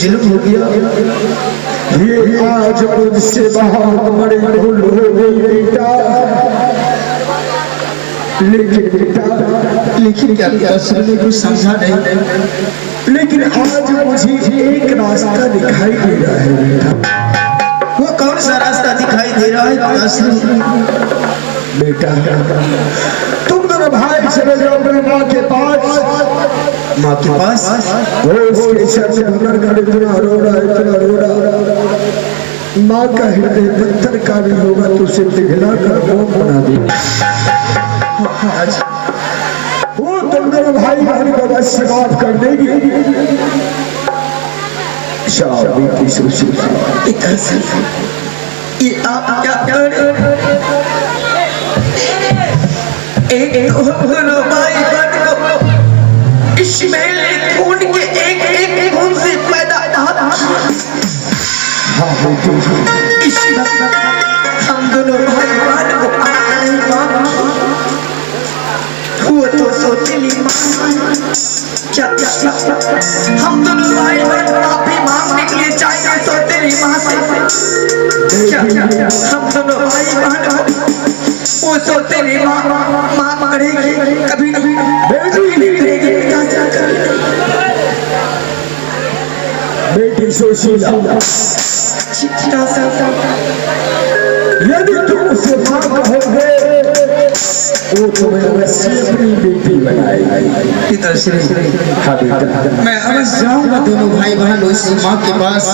जुल्म हो गया। ये आज मुझसे बहुत बड़ी भूल हो गई बेटा। लेकिन बेटा, लेकिन क्या पिताश्री ने कुछ समझा नहीं। लेकिन आज मुझे एक रास्ता दिखाई दे रहा है बेटा। वो कौन सा रास्ता दिखाई दे रहा है पिताश्री? बेटा, तुम दोनों भाई चले जाओ अपने माँ के पास। माँ के पास? वो उसके सर से भर कर इतना रो रहा, इतना रो रहा। माँ का हृदय पत्थर का भी होगा तो उसे पिघला कर मोम बना दे। वो तुम दोनों भाई बहन को बस से बात कर देगी। बेटी सुशीला, ये आप क्या कर रहे हो? एक दोनों भाई बहन को इस्माइल खून के एक खून से पैदा हम दोनों भाई बहन को वो तो सोचेली क्या हम दोनों भाई बहन माफी मांगने के लिए चाहिए सोचेली माँ से क्या हम दोनों भाई बहन वो सोचेली माँ करेगी कभी नहीं करेगी। बेटी सुशीला, यदि तुम उसे मां कहोगे वो तुम्हें अवश्य अपनी बेटी बनाएगी। पिताश्री, हाँ बेटा, मैं अवश्य जाऊंगा दोनों भाई बहन उस माँ के पास।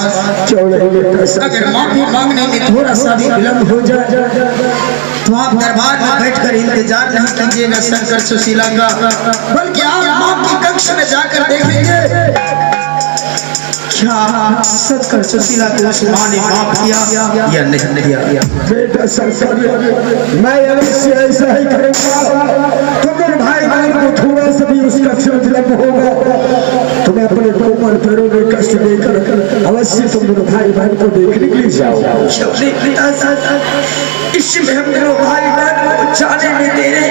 अगर माफी मांगने में थोड़ा सा भी विलम्ब हो जाए तो आप दरबार में बैठकर इंतजार नहीं कीजिएगा शंकर सुशीला का, बल्कि आप माँ की कक्ष में जाकर देखेंगे क्या शंकर सुशीला को उस माँ ने माफ किया या नहीं किया। बेटा शंकर, मैं अवश्य ऐसा ही करूंगा। तुम भाई बहन को थोड़ा सा भी उसका विलम्ब होगा तुम अपने कोमल पैरों में कष्ट देकर अवश्य तुम दोनों भाई बहन को देखने के लिए जाओ। इसमें हम दोनों भाई बहन को जाने में देरे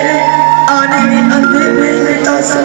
आने में अंधेरे में पिताश्री।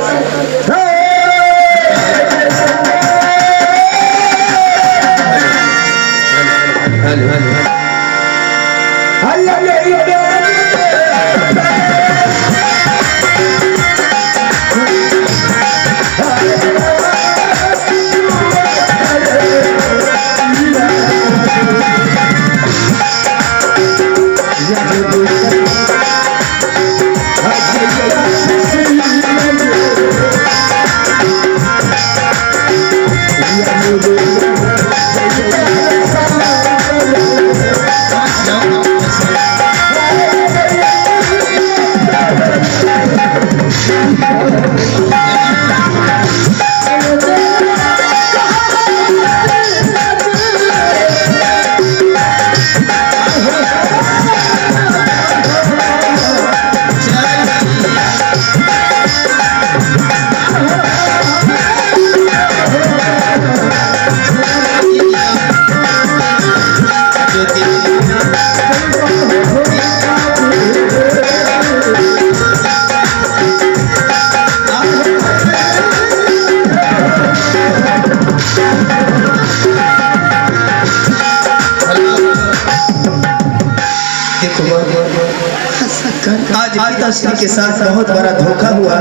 आज पिताश्री के साथ बहुत बड़ा धोखा हुआ।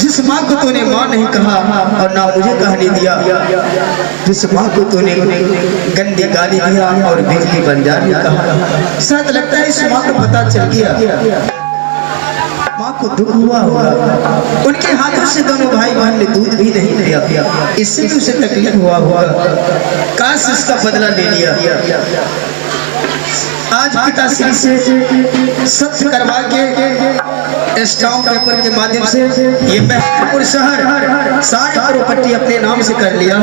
जिस माँ को तूने माँ नहीं कहा और ना मुझे कहने दिया, जिस माँ को तूने गंदी गाली दिया और बिजली बंजारी कहा, शायद लगता है इस माँ को पता चल गया। माँ को दुख हुआ होगा, उनके हाथों से दोनों भाई बहन ने दूध भी नहीं पिया, इससे भी उसे तकलीफ हुआ होगा। काश इसका बदला ले लिया। आज पिताश्री से सत्य करवा के स्टाम्प पेपर के माध्यम से ये महबूबपुर शहर सारी प्रॉपर्टी अपने नाम से कर लिया।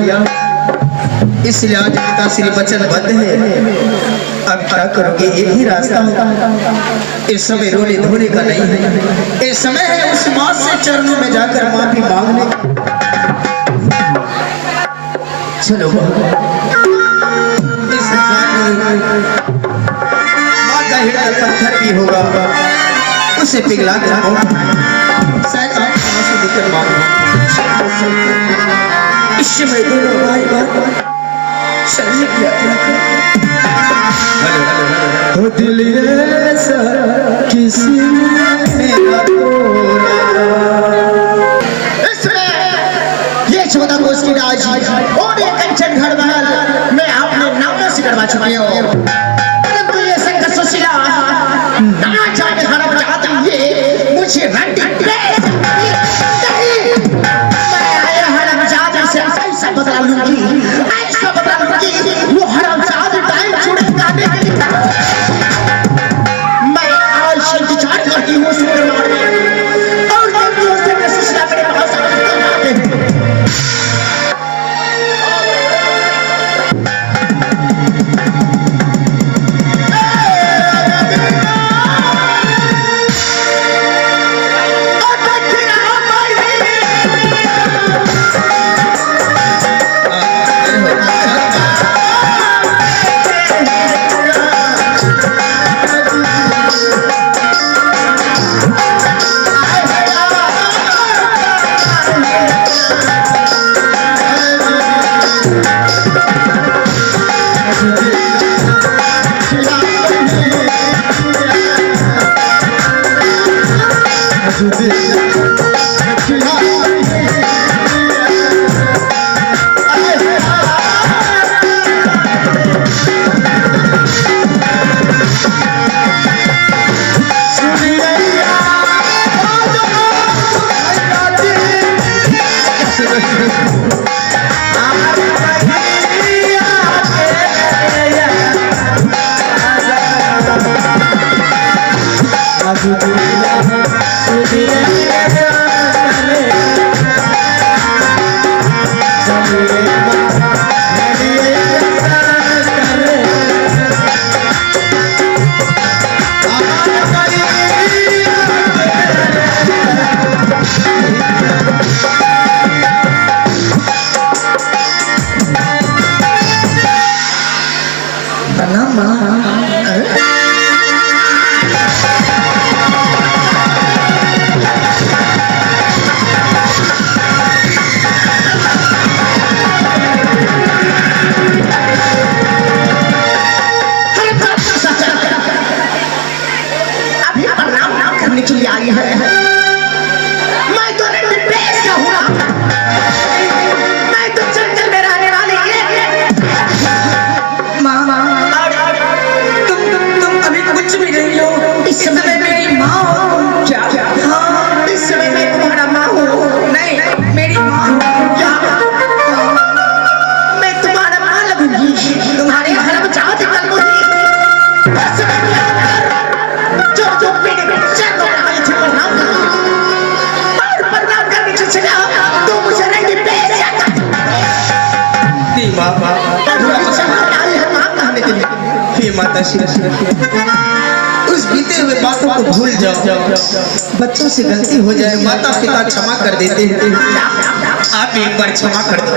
इसलिए आज पिताश्री वचनबद्ध है। अब क्या करोगे? एक ही रास्ता है, इस समय रोने धोने का नहीं है। इस समय है उस माँ से चरणों में जाकर माफी मांगने। चलो हृदय पत्थर भी होगा, उसे पिघला कर शायद आप आंसू देकर मांगो। इस समय दोनों भाई बहन चलने की यात्रा कर। हो दिल ऐसा किसी ने मेरा ये 14 कोस की राज और ये कंचन घर महल मैं आपने नामों से करवा चुकी हूँ, परंतु ये संघर्ष सुशीला ना जाने हरम चाहती ये मुझे रंडी बेच नहीं, मैं आया हरम चाहती से ऐसा बदला लूंगी, ऐसा बदला लूंगी वो हरम चाहती टाइम छुड़े गाने के लिए मैं आज इंतजार करती हूँ शुक्रवार में और जब भी उस संघर्ष सुशीला मेरे पास आते हैं उस बीते हुए बातों को भूल जाओ, बच्चों से गलती हो जाए माता पिता क्षमा कर देते हैं, आप एक बार क्षमा कर दो।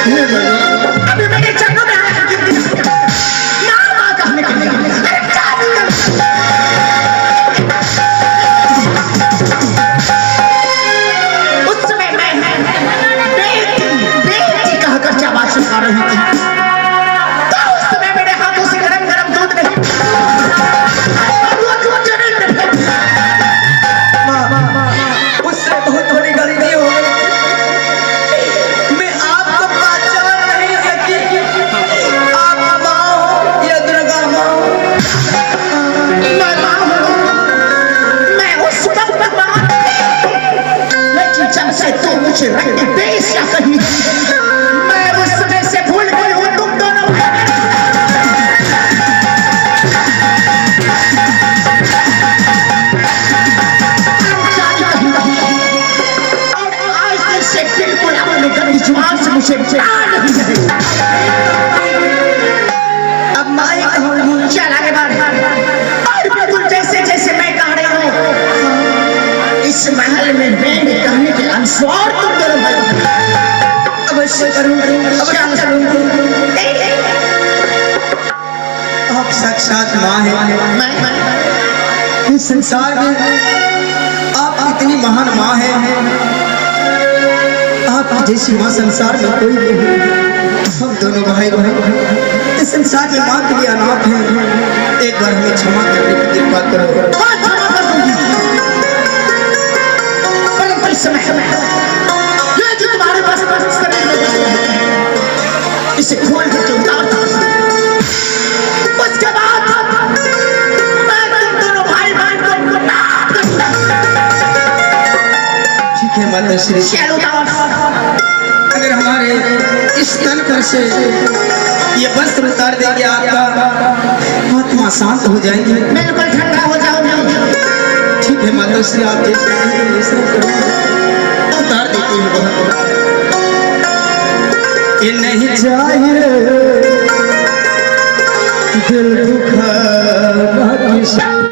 अभी मेरे चरणों में आया माँ कहने के लिए अरे क्या उस समय मैं बेटी कहकर चाबा सुखा रही थी, तो उस समय मेरे हाथों से गरम गरम दूध नहीं उससे बहुत बड़ी गलती हो गई। मैं आपको पहचान नहीं सकी। आप माँ हो या दुर्गा माँ हो? मैं माँ हूँ, मैं उस वक्त माँ, लेकिन जब से तू मुझे रंग बेइज्जती कही, मैं उस समय से भूल गई हूँ तुम दोनों। आज से बिल्कुल अपने गंदी जुबान से मुझे प्यार नहीं है। अब माँ ही कहूँगी। चल आगे बढ़, और बिल्कुल जैसे जैसे मैं कह रही हूँ, इस महल में मेरे कहने के अनुसार तुम दोनों भाई अवश्य करूँगी, अवश्य करूँगी। आप साक्षात माँ हैं। मैं इस संसार में आप इतनी महान माँ हैं। आप जैसी माँ संसार में कोई नहीं। हम दोनों भाई भाई इस संसार में माँ के लिए अनाथ हैं। एक बार हमें क्षमा करने की कृपा करो। हाँ, क्षमा कर दूंगी, परंतु इस समय ये जो तुम्हारे पास शरीर में है, इसे खोल करके उतार दो। उसके बाद मैं तुम दोनों भाई बहन को माफ कर दूंगा। ठीक है माता श्री। चलो उतार। अगर हमारे इस तन पर से ये वस्त्र उतार देंगे आपका आत्मा शांत हो जाएंगे। बिल्कुल ठंडा हो जाओगे। ठीक है माता श्री, आप जैसे कहेंगे वैसे हम करेंगे। उतार देती हूँ। ये नहीं चाहिए